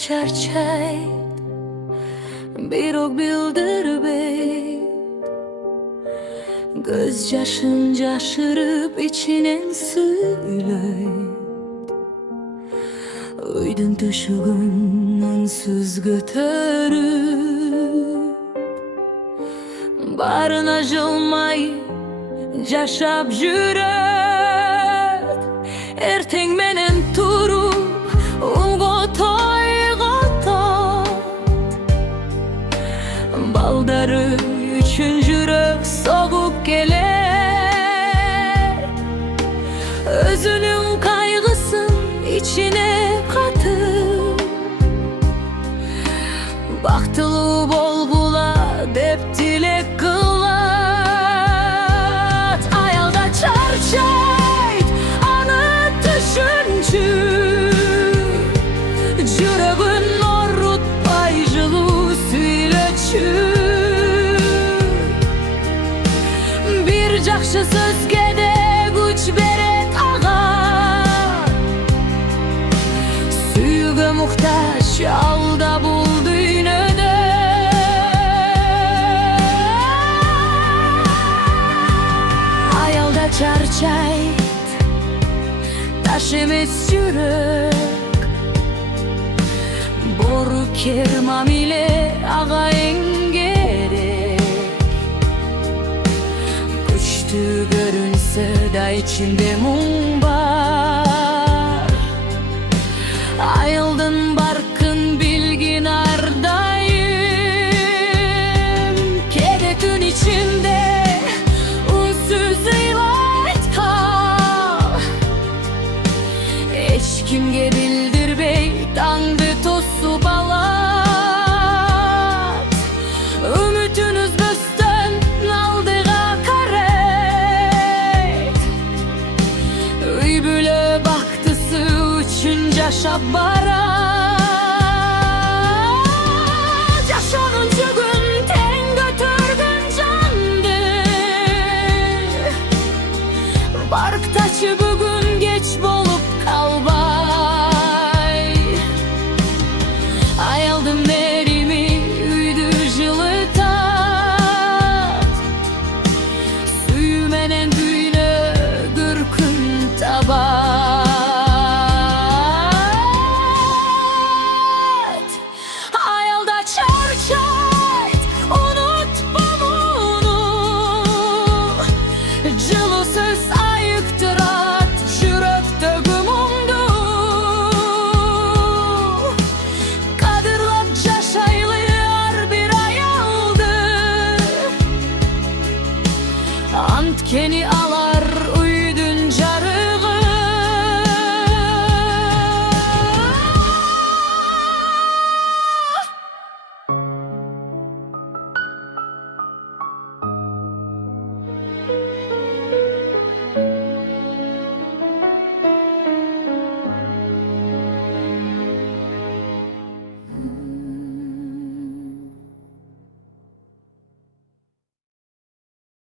çerçey bir ok bildirbey, göz yaşın caşırıp içinen söyley. Uydun tuşugun söz götürüp barına jılmay yaşap jürek. Erteң menen turup ungo toygota, baldары üçün jürek soğup geler. Özünün kaygısın içine katıp, baktılı bolgula dep dilek kılat. Ayalda çarçayt anı düşünçü, jüregün orrutpay жылуу süйлöчү. Bir жакшы сөзгө де күч берет ага, сүйүүгө муктаж алда бул дүйнөдө. Аялда чарчайт таш эмес жүрөк, бору кер мамиле ага эң керек. Күчтүү көрүнсө да ичинде муң бар, айылдын баркын билгин ардайым. Кээде түн ичинде үнсүз ыйлайт кал, эч кимге билдирбей таңды тосуп алат. Үмүтүн үзбөстөн алдыга карайт, үй бүлө бактысы үчүн жашап барат. Жашаган жүгүн тең көтөргөн жанды, барктачы бүгүн кеч болуп калбай. Ayaldım